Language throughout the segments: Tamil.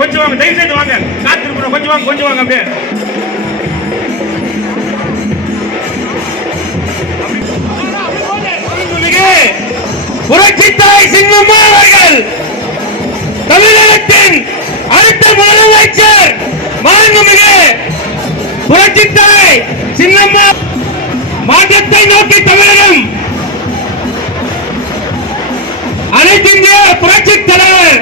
கொஞ்சம் வாங்க தயவு செய்து வாங்க. காத்திருக்கணும், கொஞ்சம் வாங்க அப்படியே. புரட்சித்தாய் சின்னம்மா அவர்கள் தமிழகத்தின் அடுத்த முதலமைச்சர் மாண்புமிகு புரட்சித்தாய் சின்னம்மா மாற்றத்தை நோக்கி தமிழகம் அனைத்து இந்திய புரட்சி தலைவர்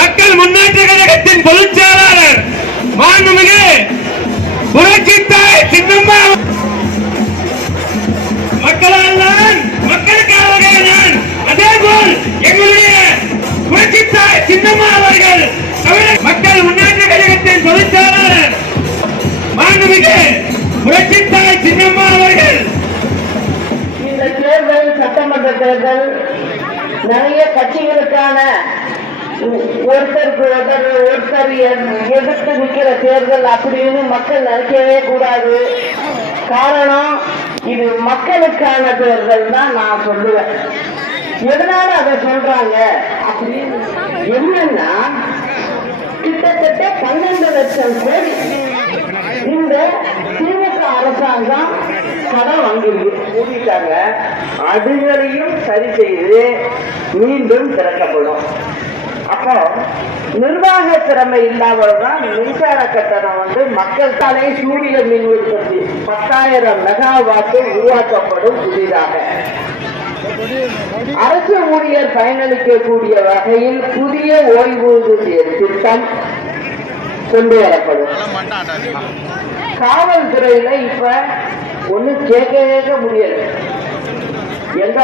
மக்கள் முன்னேற்ற கழகத்தின் பொதுச் செயலாளர் மாண்புமிகு புரட்சித்தாய் சின்னம்மா மக்களால் நான் மக்களுக்காக நான் அதேபோல் எங்களுடைய புரட்சித்தாய் சின்னம்மா அவர்கள் மக்கள் முன்னேற்ற கழகத்தின் பொதுச் செயலாளர் மாண்புமிகு புரட்சித்தாய் சின்னம்மா அவர்கள் இந்த தேர்தல் சட்டமன்ற தேர்தல் நிறைய கட்சிகளுக்கான ஒருத்தருக்கு ஒருத்தர் எதிர்த்து நிற்கிற தேர்தல் அப்படின்னு மக்கள் நினைக்கவே கூடாது. காரணம் இது மக்களுக்கான தேர்தல் தான் நான் சொல்லுவேன். எதனால அதை சொல்றாங்க அப்படின்னு என்னன்னா, கிட்டத்தட்ட 12 லட்சம் கோடி இந்த திமுக அரசாங்கம் கடன் வாங்கிட்டாங்க. அதுகளையும் சரி செய்து மீண்டும் திறக்கப்படும். அப்போ நிர்வாக திறமை இல்லாததான் மின்சார கட்டணம் மக்கள் தலை சூரிய மின் உற்பத்தி 10,000 மெகாவாட் உருவாக்கப்படும். புதிதாக அரசு ஊழியர் பயனளிக்கக்கூடிய வகையில் புதிய ஓய்வூதிய திட்டம் கொண்டு வரப்படும். காவல்துறையில இப்ப ஒண்ணு கேட்க முடியல. எந்த